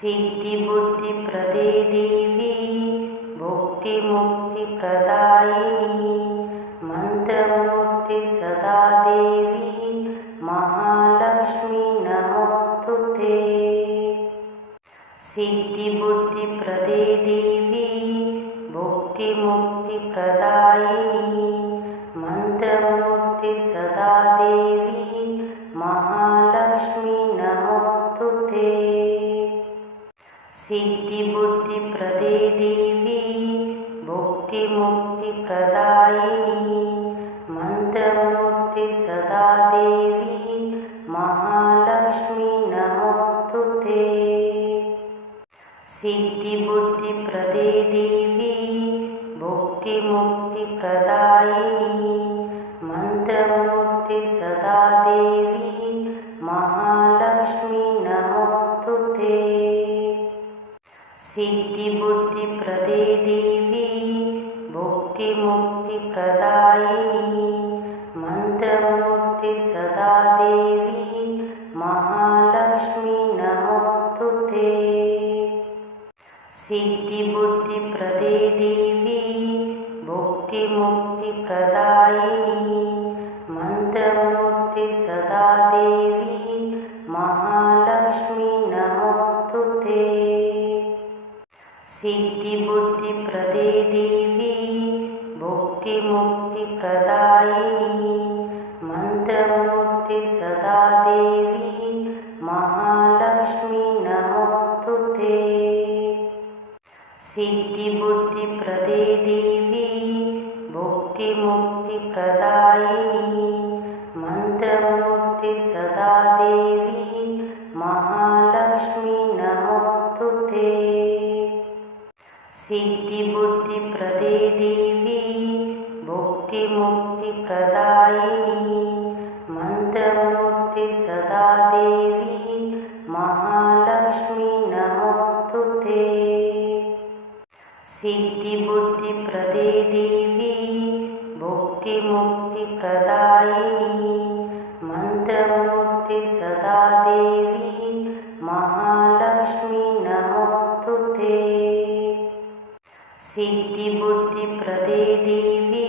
सिद्धिबुद्धिप्रदे देवी भुक्तिमुक्तिप्रदायिनी मंत्रमूर्ति सदा देवी महालक्ष्मी नमोस्तुते। सिद्धिबुद्धिप्रदे देवी भुक्तिमुक्तिप्रदायिनी मंत्रमूर्ति सदा देवी महालक्ष्मी नमोस्तुते। सिद्धिबुद्धिप्रदे देवी भुक्तिमुक्तिप्रदायिनी मंत्रमूर्ति सदा देवी महालक्ष्मी नमोस्तुते। सिद्धिबुद्धिप्रदे देवी भुक्तिमुक्तिप्रदायिनी मंत्रमूर्ति सदा देवी महालक्ष्मी नमोस्तुते। सिद्धिबुद्धिप्रदे देवी भुक्तिमुक्तिप्रदायिनी मंत्रमूर्ति सदा देवी महालक्ष्मी नमोस्तुते। सिद्धिबुद्धिप्रदे देवी भुक्तिमुक्तिप्रदायिनी मंत्रमूर्ति सदा देवी महालक्ष्मी नमोस्तुते। सिद्धिबुद्धिप्रदे देवी भुक्तिमुक्तिप्रदायिनी मंत्रमूर्ति सदा देवी महालक्ष्मी नमोस्तुते। सिद्धिबुद्धिप्रदे देवी भुक्तिमुक्तिप्रदायिनी मंत्रमूर्ति सदा देवी महालक्ष्मी नमोस्तुते। सिद्धिबुद्धिप्रदे देवी भुक्तिमुक्तिप्रदायिनी मंत्रमूर्ति सदा देवी महालक्ष्मी नमोस्तुते। सिद्धिबुद्धिप्रदे देवी भुक्तिमुक्तिप्रदायिनी मंत्रमूर्ति सदा देवी महालक्ष्मी नमोस्तुते। सिद्धिबुद्धिप्रदे देवी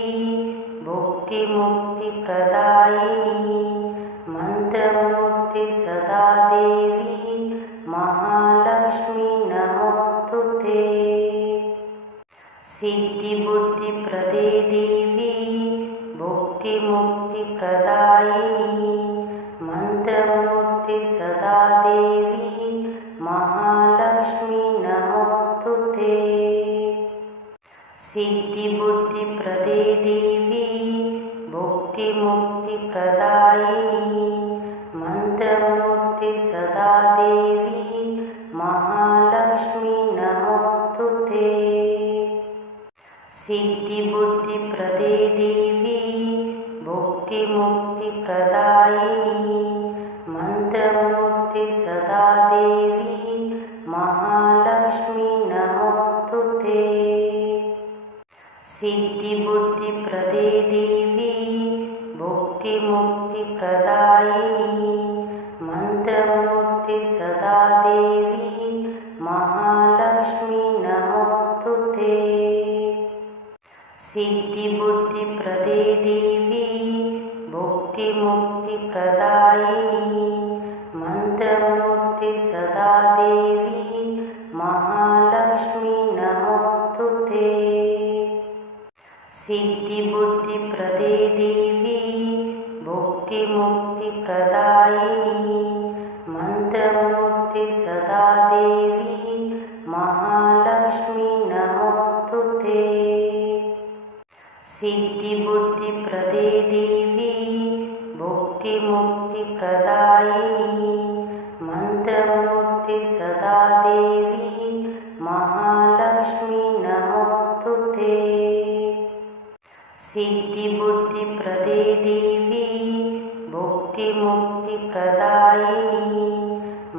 भुक्तिमुक्तिप्रदायिनी मंत्रमूर्ति सदा देवी महालक्ष्मी नमोस्तुते। सिद्धिबुद्धिप्रदे देवी भुक्तिमुक्तिप्रदायिनी मंत्रमूर्ति सदा देवी महालक्ष्मी नमोस्तुते। सिद्धिबुद्धिप्रदे देवी भुक्तिमुक्तिप्रदायिनी मंत्रमूर्ति सदा देवी महालक्ष्मी नमोस्तुते। सिद्धिबुद्धिप्रदे देवी भुक्तिमुक्तिप्रदायिनी मंत्रमूर्ति सदा देवी महालक्ष्मी नमोस्तुते। सिद्धिबुद्धिप्रदे देवी भुक्तिमुक्तिप्रदायिनी मंत्रमूर्ति सदा देवी महालक्ष्मी नमोस्तुते। सिद्धिबुद्धिप्रदे देवी भुक्तिमुक्तिप्रदायिनी मंत्रमूर्ति सदा देवी महालक्ष्मी नमोस्तुते। सिद्धिबुद्धिप्रदे देवी भुक्तिमुक्तिप्रदायिनी मंत्रमूर्ति सदा देवी महालक्ष्मी नमोस्तुते। सिद्धिबुद्धिप्रदे देवी भुक्तिमुक्तिप्रदायिनी मंत्रमूर्ति सदा देवी महालक्ष्मी नमोस्तुते। सिद्धिबुद्धिप्रदे देवी भुक्तिमुक्तिप्रदायिनी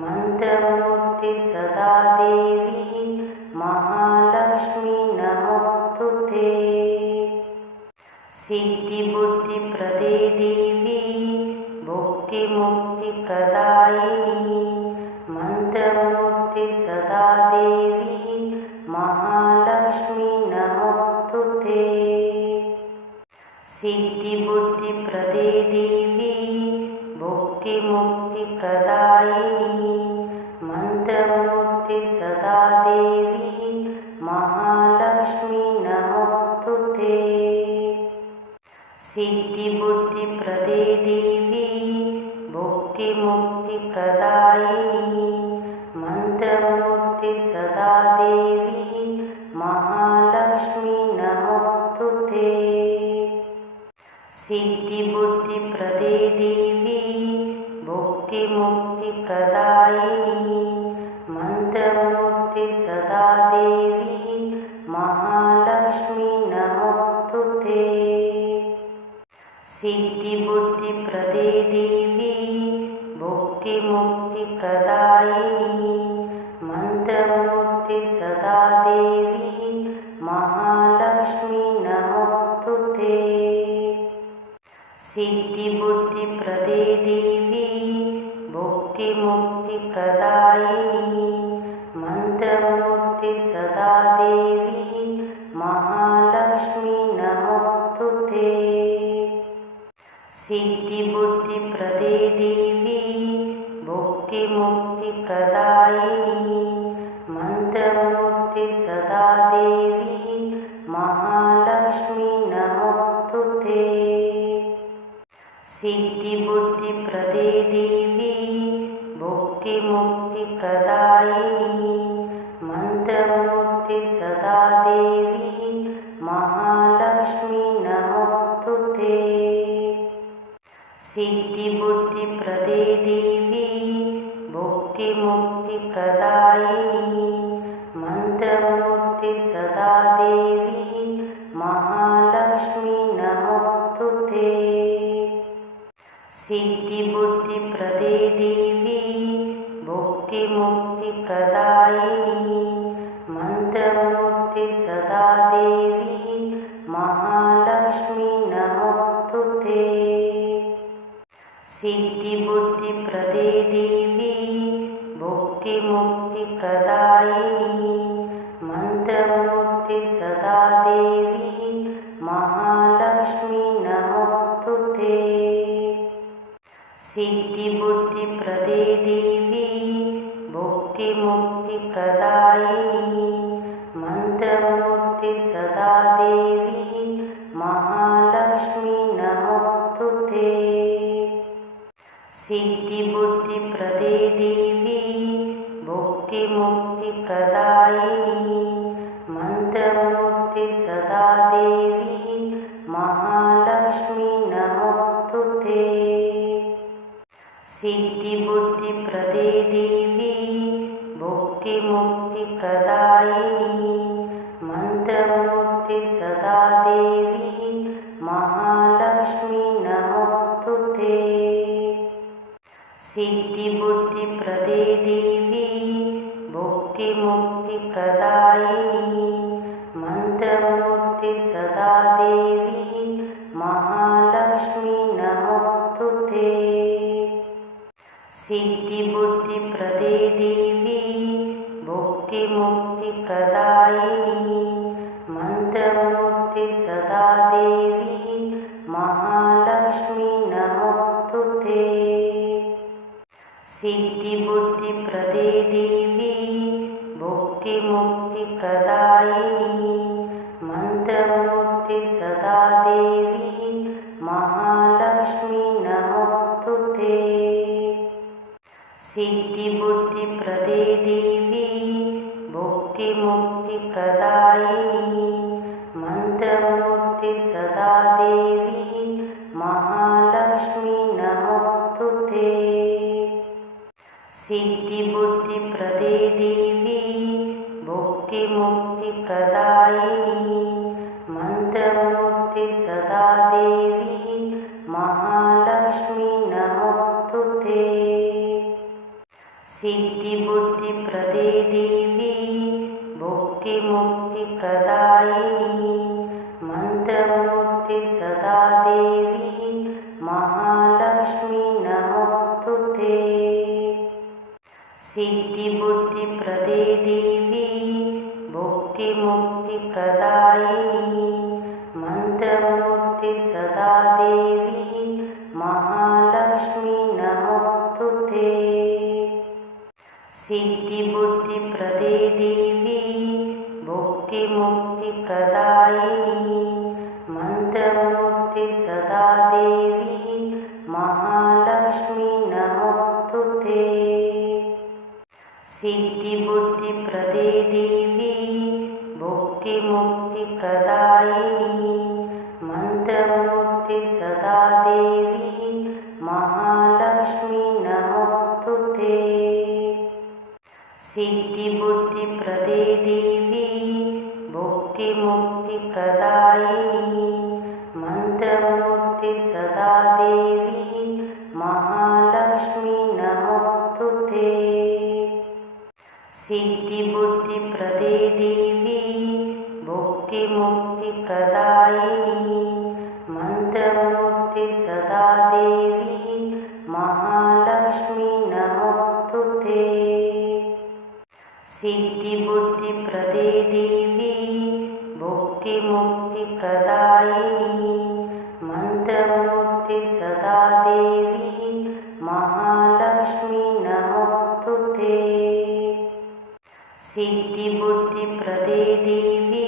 मंत्रमूर्ति सदा देवी महालक्ष्मी नमोस्तुते। सिद्धिबुद्धिप्रदे देवी भुक्तिमुक्तिप्रदायिनी मंत्रमूर्ति सदा देवी महालक्ष्मी नमोस्तुते। सिद्धिबुद्धिप्रदे देवी भुक्तिमुक्तिप्रदायिनी मंत्रमूर्ति सदा देवी महालक्ष्मी नमोस्तुते। सिद्धिबुद्धिप्रदे देवी भुक्तिमुक्तिप्रदायिनी मंत्रमूर्ति सदा देवी महालक्ष्मी नमोस्तुते। सिद्धिबुद्धिप्रदे देवी भुक्तिमुक्तिप्रदायिनी मंत्रमूर्ति सदा देवी महालक्ष्मी नमोस्तुते। सिद्धिबुद्धिप्रदे देवी भुक्तिमुक्तिप्रदायिनी मंत्रमूर्ति सदा देवी महालक्ष्मी नमोस्तुते। सिद्धिबुद्धिप्रदे देवी भुक्तिमुक्तिप्रदायिनी मंत्रमूर्ति सदा देवी महालक्ष्मी नमोस्तुते। सिद्धिबुद्धिप्रदे देवी भुक्तिमुक्तिप्रदायिनी मंत्रमूर्ति सदा देवी महालक्ष्मी नमोस्तुते। सिद्धिबुद्धिप्रदे देवी भुक्तिमुक्तिप्रदायिनी मंत्रमूर्ति सदा देवी महालक्ष्मी नमोस्तुते। सिद्धिबुद्धिप्रदे देवी भुक्तिमुक्तिप्रदायिनी मंत्रमूर्ति सदा देवी महालक्ष्मी नमोस्तुते। सिद्धिबुद्धिप्रदे देवी भुक्तिमुक्तिप्रदायिनी मंत्रमूर्ति सदा देवी महालक्ष्मी नमोस्तुते। सिद्धिबुद्धिप्रदे देवी भुक्तिमुक्तिप्रदायिनी मंत्रमूर्ति सदा देवी महालक्ष्मी नमोस्तुते। सिद्धिबुद्धिप्रदे देवी भुक्तिमुक्तिप्रदायिनी मंत्रमूर्ति सदा देवी महालक्ष्मी नमोस्तुते। सिद्धिबुद्धिप्रदे देवी भुक्तिमुक्तिप्रदायिनी मंत्रमूर्ति सदा देवी महालक्ष्मी नमोस्तुते। सिद्धिबुद्धिप्रदे देवी भुक्तिमुक्तिप्रदायिनी मंत्रमूर्ति सदा देवी महालक्ष्मी नमोस्तुते। सिद्धिबुद्धिप्रदे देवी भुक्तिमुक्तिप्रदायिनी मंत्रमूर्ति सदा देवी महालक्ष्मी नमोस्तुते। सिद्धिबुद्धिप्रदे देवी भुक्तिमुक्तिप्रदायिनी मंत्रमूर्ति सदा देवी महालक्ष्मी नमोस्तुते। सिद्धिबुद्धिप्रदे देवी भुक्तिमुक्तिप्रदायिनी मंत्रमूर्ति सदा देवी महालक्ष्मी नमोस्तुते। सिद्धिबुद्धिप्रदे देवी भुक्तिमुक्तिप्रदायिनी मंत्रमूर्ति सदा देवी महालक्ष्मी नमोस्तुते। सिद्धिबुद्धिप्रदे देवी भुक्तिमुक्तिप्रदायिनी मंत्रमूर्ति सदा देवी महालक्ष्मी नमोस्तुते। सिद्धिबुद्धिप्रदे देवी भुक्तिमुक्तिप्रदायिनी मंत्रमूर्ति सदा देवी महालक्ष्मी नमोस्तुते। सिद्धिबुद्धिप्रदे देवी भुक्तिमुक्तिप्रदायिनी मन्त्रमूर्ति सदा देवी महालक्ष्मी नमोऽस्तुते। सिद्धिबुद्धिप्रदे देवी भुक्तिमुक्तिप्रदायिनी मन्त्रमूर्ति सदा देवी महालक्ष्मी नमोऽस्तुते। सिद्धिबुद्धिप्रदे देवी भुक्तिमुक्तिप्रदायिनी मन्त्रमूर्ति सदा देवी महालक्ष्मी नमोऽस्तुते। सिद्धिबुद्धिप्रदे देवी भुक्तिमुक्तिप्रदायिनी मन्त्रमूर्ति सदा देवी महालक्ष्मी नमोऽस्तुते। सिद्धिबुद्धिप्रदे देवी भुक्तिमुक्तिप्रदायिनी मन्त्रमूर्ति सदा देवी महालक्ष्मी नमोऽस्तुते। सिद्धिबुद्धिप्रदे देवी भुक्तिमुक्तिप्रदायिनी मन्त्रमूर्ति सदा देवी महालक्ष्मी नमोऽस्तुते। सिद्धिबुद्धिप्रदे देवी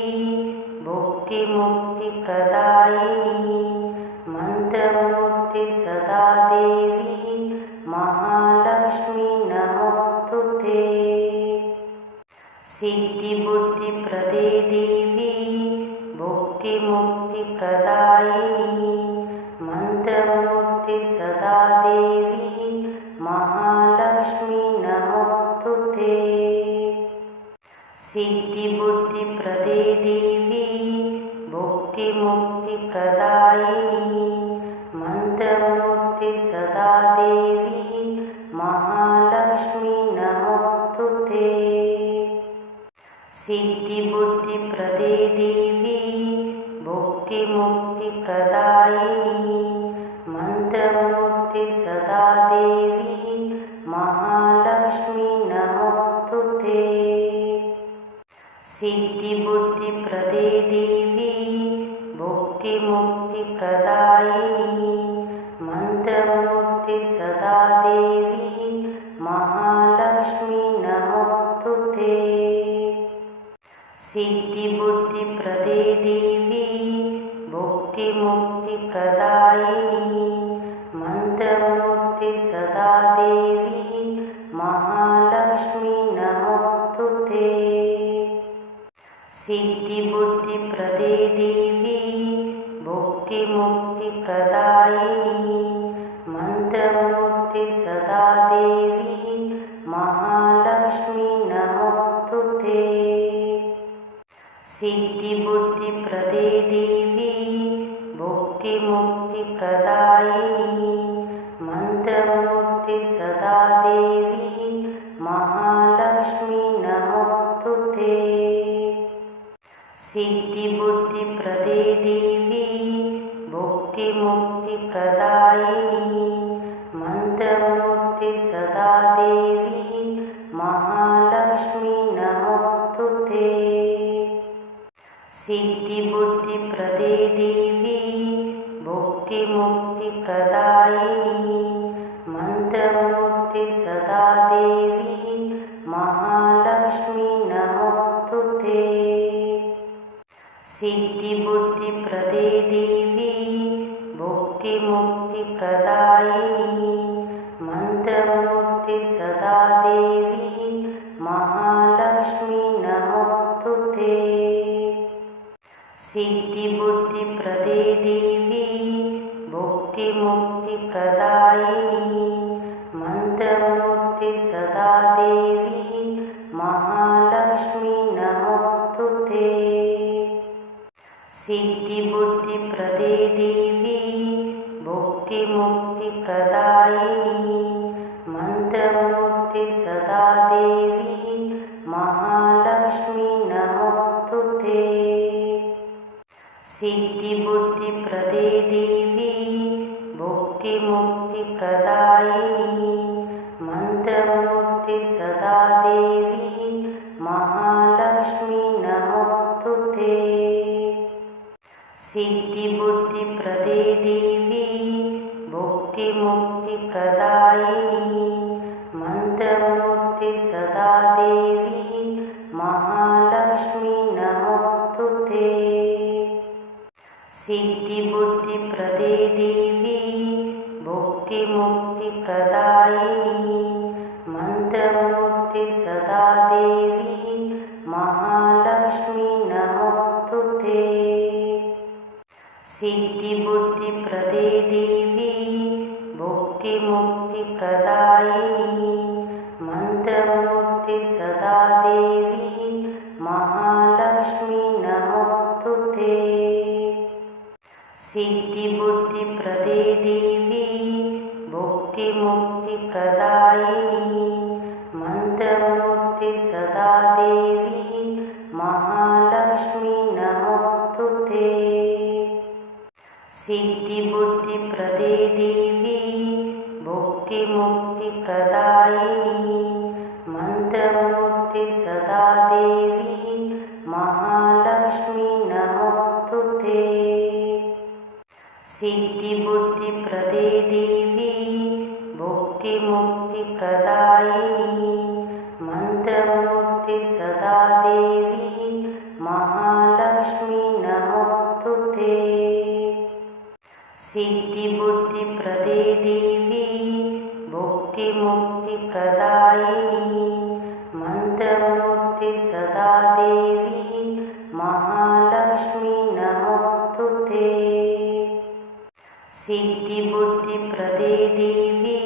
भुक्तिमुक्तिप्रदायिनी मन्त्रमूर्ति सदा देवी महालक्ष्मी नमोऽस्तुते। सिद्धिबुद्धिप्रदे देवी भुक्तिमुक्तिप्रदायिनी मन्त्रमूर्ति सदा देवी महालक्ष्मी नमोऽस्तुते। सिद्धिबुद्धिप्रदे देवी भुक्तिमुक्तिप्रदायिनी मन्त्रमूर्ति सदा देवी महालक्ष्मी नमोऽस्तुते। सिद्धिबुद्धिप्रदे देवी भुक्तिमुक्तिप्रदायिनी मन्त्रमूर्ति सदा देवी महालक्ष्मी नमोऽस्तुते। सिद्धिबुद्धिप्रदे देवी भुक्तिमुक्तिप्रदायिनी मन्त्रमूर्ति सदा देवी महालक्ष्मी नमोऽस्तुते। सिद्धिबुद्धिप्रदे देवी भुक्तिमुक्तिप्रदायिनी मन्त्रमूर्ति सदा देवी महालक्ष्मी नमोऽस्तुते। सिद्धिबुद्धिप्रदे देवी भुक्तिमुक्तिप्रदायिनी मन्त्रमूर्ति सदा देवी महालक्ष्मी नमोऽस्तुते। सिद्धिबुद्धिप्रदे देवी भुक्तिमुक्तिप्रदायिनी मन्त्रमूर्ति सदा देवी महालक्ष्मी नमोऽस्तुते। सिद्धिबुद्धिप्रदे देवी भुक्तिमुक्तिप्रदायिनी मन्त्रमूर्ति सदा देवी महालक्ष्मी नमोऽस्तुते। सिद्धिबुद्धिप्रदे देवी भुक्तिमुक्तिप्रदायिनी मन्त्रमूर्ति सदा देवी महालक्ष्मी नमोऽस्तुते। सिद्धिबुद्धिप्रदे देवी भुक्तिमुक्तिप्रदायिनी मन्त्रमूर्ति सदा देवी महालक्ष्मी नमोऽस्तुते। सिद्धिबुद्धिप्रदे देवी भुक्तिमुक्तिप्रदायिनी मन्त्रमूर्ति सदा देवी महालक्ष्मी नमोऽस्तुते। सिद्धिबुद्धिप्रदे देवी भुक्तिमुक्तिप्रदायिनी मन्त्रमूर्ति सदा देवी महालक्ष्मी नमोऽस्तुते। सिद्धिबुद्धिप्रदे देवी भुक्तिमुक्तिप्रदायिनी मन्त्रमूर्ति सदा देवी महालक्ष्मी नमोऽस्तुते। सिद्धिबुद्धिप्रदे देवी भुक्तिमुक्तिप्रदायिनी मंत्रमूर्ति सदा देवी महालक्ष्मी नमोस्तुते। सिद्धिबुद्धिप्रदे देवी भुक्तिमुक्तिप्रदायिनी मंत्रमूर्ति सदा देवी महालक्ष्मी नमोस्तुते। सिद्धिबुद्धिप्रदे देवी भुक्तिमुक्तिप्रदायिनी मंत्रमूर्ति सदा देवी महालक्ष्मी नमोस्तुते। सिद्धिबुद्धिप्रदे देवी भुक्तिमुक्तिप्रदायिनी मंत्रमूर्ति सदा देवी महालक्ष्मी नमोस्तुते। सिद्धिबुद्धिप्रदे देवी भुक्तिमुक्तिप्रदायिनी मंत्रमूर्ति सदा देवी महालक्ष्मी नमोस्तुते। सिद्धिबुद्धिप्रदे देवी भुक्तिमुक्तिप्रदायिनी मंत्रमूर्ति सदा देवी महालक्ष्मी नमोस्तुते। सिद्धिबुद्धिप्रदे देवी भुक्तिमुक्तिप्रदायिनी मंत्रमूर्ति सदा देवी महालक्ष्मी नमोस्तुते। सिद्धिबुद्धिप्रदे देवी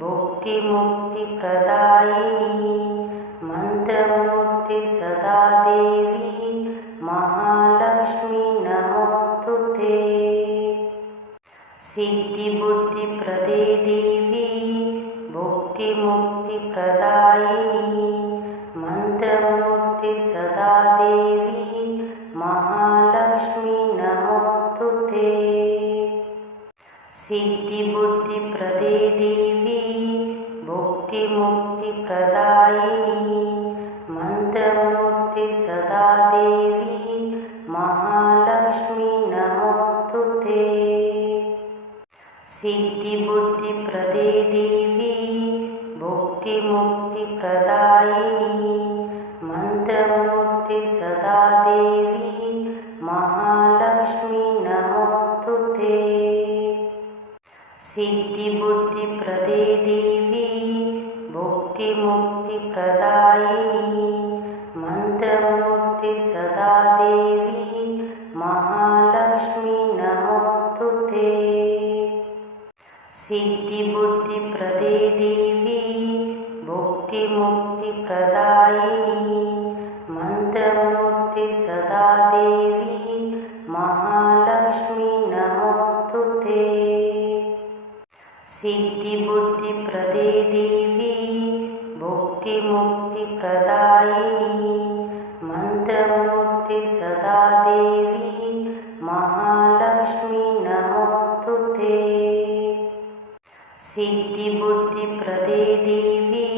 भुक्तिमुक्तिप्रदायिनी मंत्रमूर्ति सदा देवी महालक्ष्मी नमोस्तुते। सिद्धिबुद्धिप्रदे देवी भुक्तिमुक्तिप्रदायिनी मंत्रमूर्ति सदा देवी महालक्ष्मी नमोस्तुते। सिद्धिबुद्धिप्रदे देवी भुक्तिमुक्तिप्रदायिनी मंत्रमूर्ति सदा देवी महालक्ष्मी नमोस्तुते। सिद्धिबुद्धिप्रदे देवी भुक्तिमुक्तिप्रदायिनी मंत्रमूर्ति सदा देवी महालक्ष्मी नमोस्तुते। सिद्धिबुद्धिप्रदे देवी भुक्तिमुक्तिप्रदायिनी मंत्रमूर्ति सदा देवी महालक्ष्मी नमोस्तुते। सिद्धिबुद्धिप्रदे देवी भुक्तिमुक्तिप्रदायिनी मंत्रमूर्ति सदा देवी महालक्ष्मी नमोस्तुते। सिद्धिबुद्धिप्रदे देवी भुक्तिमुक्तिप्रदायिनी मंत्रमूर्ति सदा देवी महालक्ष्मी नमोस्तुते। सिद्धिबुद्धिप्रदे देवी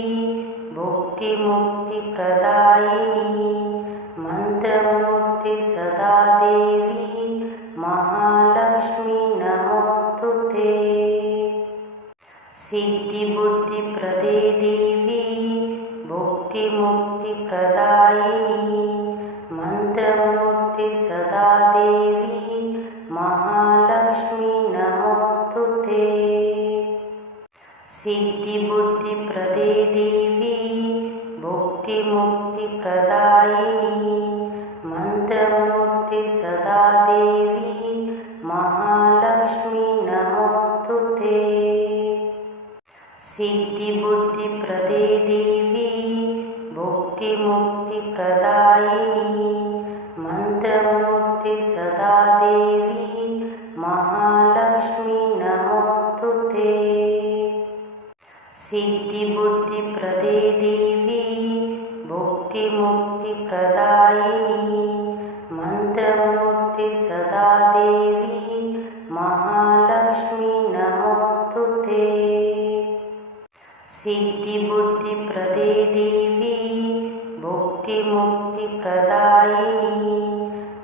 भुक्तिमुक्तिप्रदायिनी मंत्रमूर्ति सदा देवी महालक्ष्मी नमोस्तुते। सिद्धिबुद्धिप्रदे देवी भुक्तिमुक्तिप्रदायिनी मंत्रमूर्ति सदा देवी महालक्ष्मी नमोस्तुते। सिद्धिबुद्धिप्रदे देवी भुक्तिमुक्तिप्रदायिनी मंत्रमूर्ति सदा देवी महालक्ष्मी नमोस्तुते। सिद्धिबुद्धिप्रदे देवी भुक्तिमुक्तिप्रदायिनी मंत्रमूर्ति सदा देवी महालक्ष्मी नमोस्तुते। सिद्धिबुद्धिप्रदे देवी भुक्तिमुक्तिप्रदायिनी मंत्रमूर्ति सदा देवी महालक्ष्मी नमोस्तुते। सिद्धिबुद्धिप्रदे देवी भुक्तिमुक्तिप्रदायिनी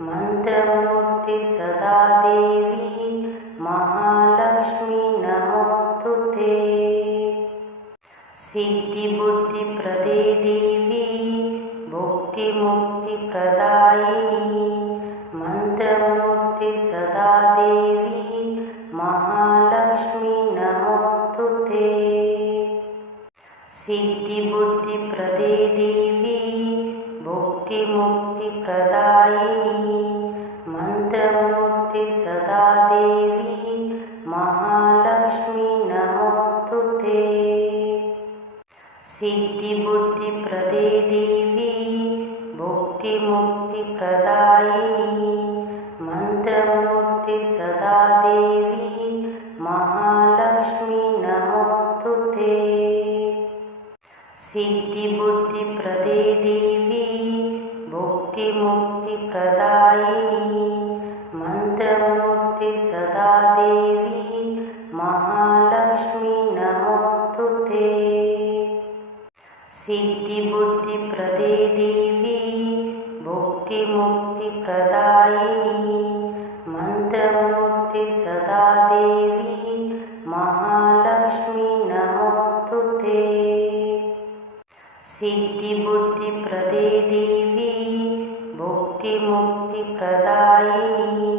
मंत्रमूर्ति सदा देवी महालक्ष्मी नमोस्तुते। सिद्धिबुद्धिप्रदे देवी भुक्तिमुक्तिप्रदायिनी मंत्रमूर्ति सदा देवी महालक्ष्मी नमोस्तुते। सिद्धिबुद्धिप्रदे देवी भुक्तिमुक्तिप्रदायिनी मंत्रमूर्ति सदा देवी महालक्ष्मी नमोस्तुते। सिद्धिबुद्धिप्रदे देवी भुक्तिमुक्तिप्रदायिनी मंत्रमूर्ति सदा देवी महालक्ष्मी नमोस्तुते। सिद्धिबुद्धिप्रदे देवी भुक्तिमुक्तिप्रदायिनी मंत्रमूर्ति सदा देवी महालक्ष्मी नमोस्तुते। सिद्धिबुद्धिप्रदे देवी भुक्तिमुक्तिप्रदायिनी मंत्रमूर्ति सदा देवी महालक्ष्मी नमोस्तुते। सिद्धिबुद्धिप्रदे देवी भुक्तिमुक्तिप्रदायिनी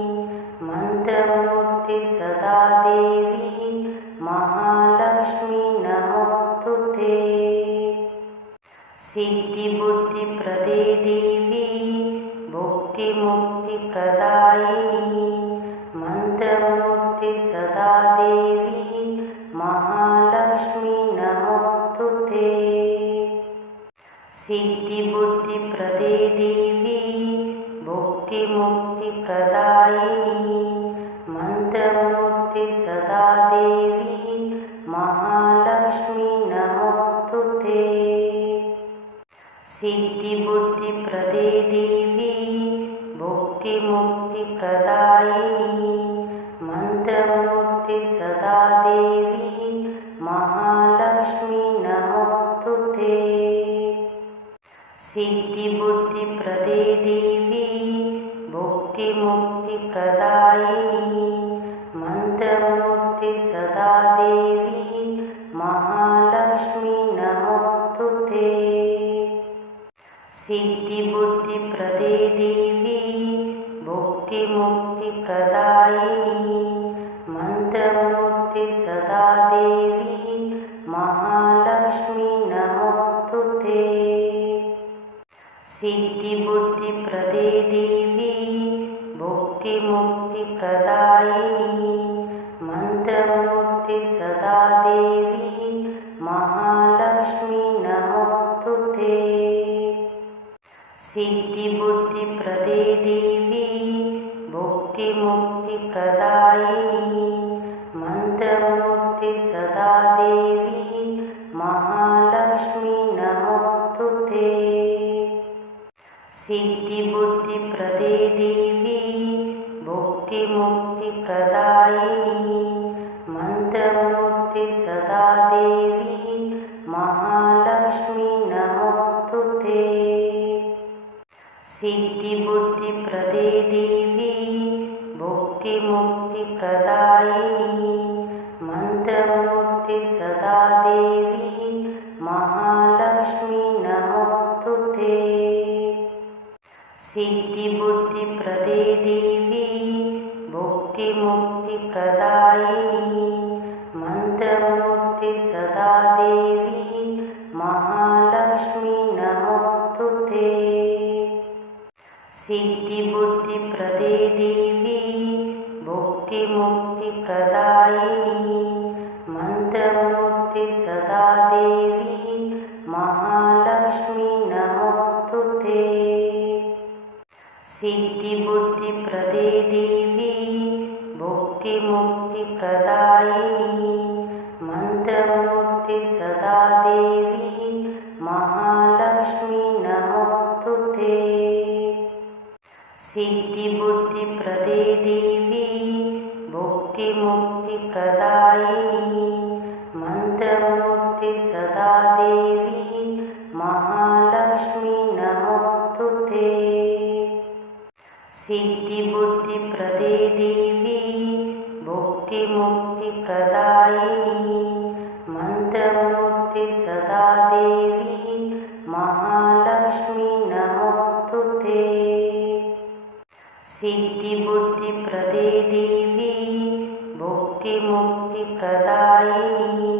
मंत्रमूर्ति सदा देवी महालक्ष्मी नमोस्तुते। सिद्धिबुद्धिप्रदे देवी भुक्तिमुक्तिप्रदायिनी मंत्रमूर्ति सदा देवी महालक्ष्मी नमोस्तुते। सिद्धिबुद्धिप्रदे देवी भुक्तिमुक्तिप्रदायिनी मंत्रमूर्ति सदा देवी महालक्ष्मी नमोस्तुते। सिद्धिबुद्धिप्रदे देवी भुक्तिमुक्तिप्रदायिनी मंत्रमूर्ति सदा देवी महालक्ष्मी नमोस्तुते। सिद्धिबुद्धिप्रदे देवी भुक्तिमुक्तिप्रदायिनी मंत्रमूर्ति सदा देवी महालक्ष्मी नमोस्तुते। सिद्धिबुद्धिप्रदे देवी भुक्तिमुक्तिप्रदायिनी मंत्रमूर्ति सदा देवी महालक्ष्मी नमोस्तुते। सिद्धिबुद्धिप्रदे देवी भुक्तिमुक्तिप्रदायिनी मंत्रमूर्ति सदा देवी महालक्ष्मी नमोस्तुते। सिद्धिबुद्धिप्रदे देवी भुक्तिमुक्तिप्रदायिनी मंत्रमूर्ति सदा देवी महालक्ष्मी नमोस्तुते। सिद्धिबुद्धिप्रदे देवी भुक्तिमुक्तिप्रदायिनी मंत्रमूर्ति सदा देवी महालक्ष्मी नमोस्तुते। सिद्धिबुद्धिप्रदे देवी भुक्तिमुक्तिप्रदायिनी मंत्रमूर्ति सदा देवी महालक्ष्मी नमोस्तुते। सिद्धिबुद्धिप्रदे देवी भुक्तिमुक्तिप्रदायिनी मंत्रमूर्ति सदा देवी महालक्ष्मी नमोस्तुते। सिद्धिबुद्धिप्रदे देवी भुक्तिमुक्तिप्रदायिनी मंत्रमूर्ति सदा देवी महालक्ष्मी नमोस्तुते। सिद्धिबुद्धिप्रदे देवी भुक्तिमुक्तिप्रदायिनी मंत्रमूर्ति सदा देवी महालक्ष्मी नमोस्तुते। सिद्धिबुद्धिप्रदे देवी भुक्तिमुक्तिप्रदायिनी मंत्रमूर्ति सदा देवी महालक्ष्मी नमोस्तुते। सिद्धिबुद्धिप्रदे देवी भुक्ति मुक्ति प्रदायिनी मंत्रमूर्ति सदा देवी महालक्ष्मी नमोस्तुते। सिद्धि बुद्धि प्रदे देवी भुक्ति मुक्ति प्रदायिनी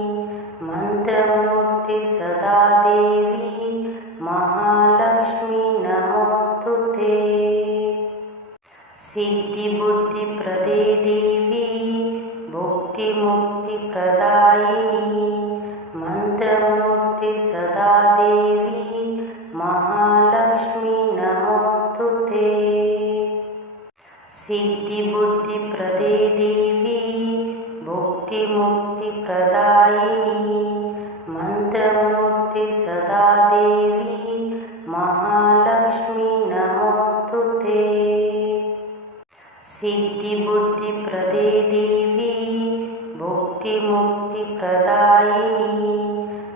मंत्रमूर्ति सदा देवी महालक्ष्मी नमोस्तुते। सिद्धि बुद्धि प्रदे देवी भुक्ति मुक्ति प्रदायिनी मंत्रमूर्ति सदा देवी महालक्ष्मी नमोस्तुते। सिद्धि बुद्धि प्रदे देवी भुक्ति मुक्ति प्रदायिनी मंत्रमूर्ति सदा देवी महालक्ष्मी नमोस्तुते। सिद्धि बुद्धि प्रदे देवी भुक्ति मुक्ति प्रदायिनी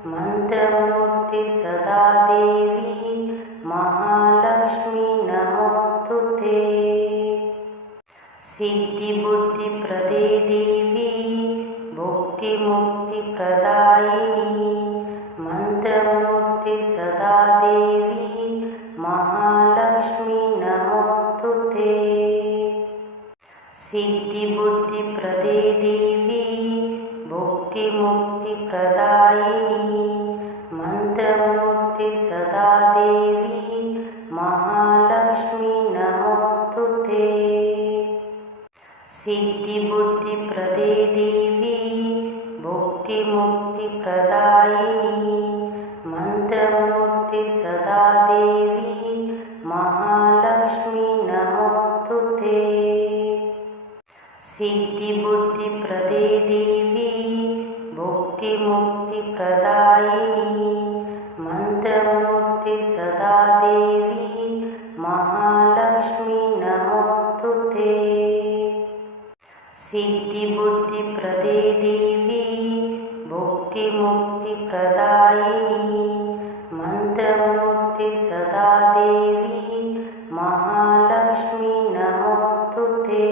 मंत्रमूर्ति सदा देवी महालक्ष्मी नमोस्तुते। सिद्धि बुद्धि प्रदे देवी भुक्ति मुक्ति प्रदायिनी मंत्रमूर्ति सदा देवी महालक्ष्मी नमोस्तुते। सिद्धि बुद्धि प्रदे देवी भुक्ति मुक्ति प्रदायिनी मंत्रमूर्ति सदा देवी महालक्ष्मी नमोस्तुते। सिद्धि बुद्धि प्रदे देवी भुक्ति मुक्ति प्रदायिनी मंत्रमूर्ति सदा देवी महालक्ष्मी नमोस्तुते। सिद्धि बुद्धि प्रदे देवी भुक्ति मुक्ति प्रदायिनी मंत्रमूर्ति सदा देवी महालक्ष्मी नमोस्तुते। सिद्धि बुद्धि प्रदे देवी भुक्ति मुक्ति प्रदायिनी मंत्रमूर्ति सदा देवी महालक्ष्मी नमोस्तुते।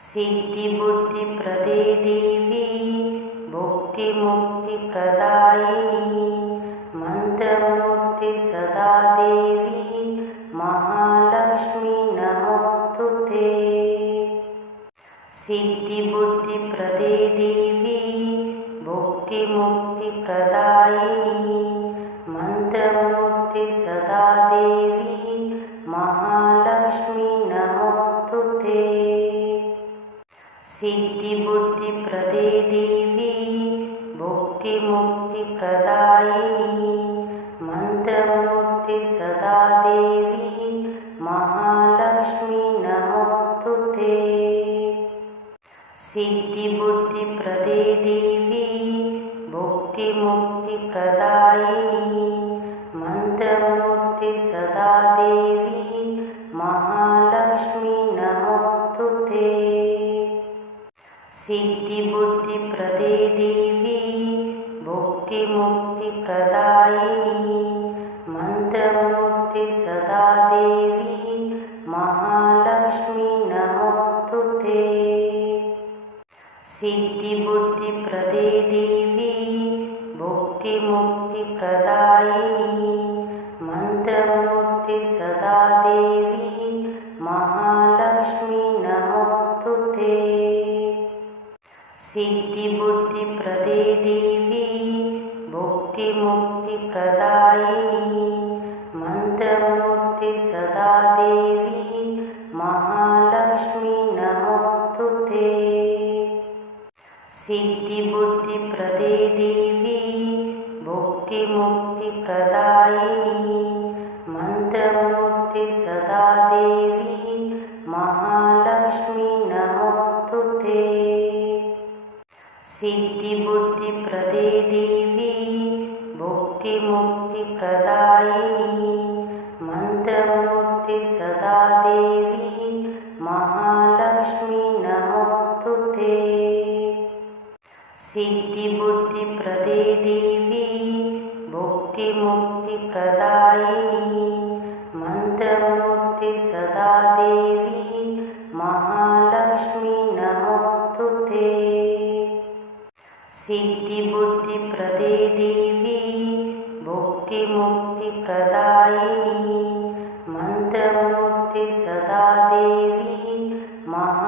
सिद्धि बुद्धि प्रदे देवी भुक्ति मुक्ति प्रदायिनी मंत्रमूर्ति सदा देवी महालक्ष्मी नमोस्तुते। सिद्धि बुद्धि प्रदे देवी भुक्ति मुक्ति प्रदायिनी मंत्रमूर्ति सदा देवी महालक्ष्मी नमोस्तुते। सिद्धि बुद्धि प्रदे देवी भुक्ति मुक्ति प्रदायिनी मंत्रमूर्ति सदा देवी महालक्ष्मी नमोस्तुते। सिद्धि बुद्धि प्रदे देवी भुक्ति मुक्ति प्रदायिनी मंत्रमूर्ति सदा देवी महालक्ष्मी नमोस्तुते। सिद्धि बुद्धि प्रदे देवी भुक्ति मुक्ति प्रदायिनी मंत्रमूर्ति सदा देवी महालक्ष्मी नमोस्तुते। सिद्धि बुद्धि प्रदे देवी भुक्ति मुक्ति प्रदायिनी मंत्रमूर्ति सदा देवी महालक्ष्मी नमोस्तुते। सिद्धि बुद्धि प्रदे देवी भुक्ति मुक्ति प्रदायिनी मंत्रमूर्ति सदा देवी महालक्ष्मी नमोस्तुते। सिद्धि बुद्धि प्रदे देवी भुक्ति मुक्ति प्रदायिनी मंत्रमूर्ति सदा देवी महालक्ष्मी नमोस्तुते। सिद्धि बुद्धि प्रदे देवी भुक्ति मुक्ति प्रदायिनी मंत्रमूर्ति सदा देवी महालक्ष्मी नमोस्तुते। सिद्धि बुद्धि प्रदे देवी भुक्ति मुक्ति प्रदायिनी मंत्रमूर्ति सदा देवी महालक्ष्मी नमो नमोस्तुते। सिद्धिबुद्धिप्रदे देवी भुक्तिमुक्तिप्रदायिनी मंत्रमूर्ति सदा देवी महामायेश्वरी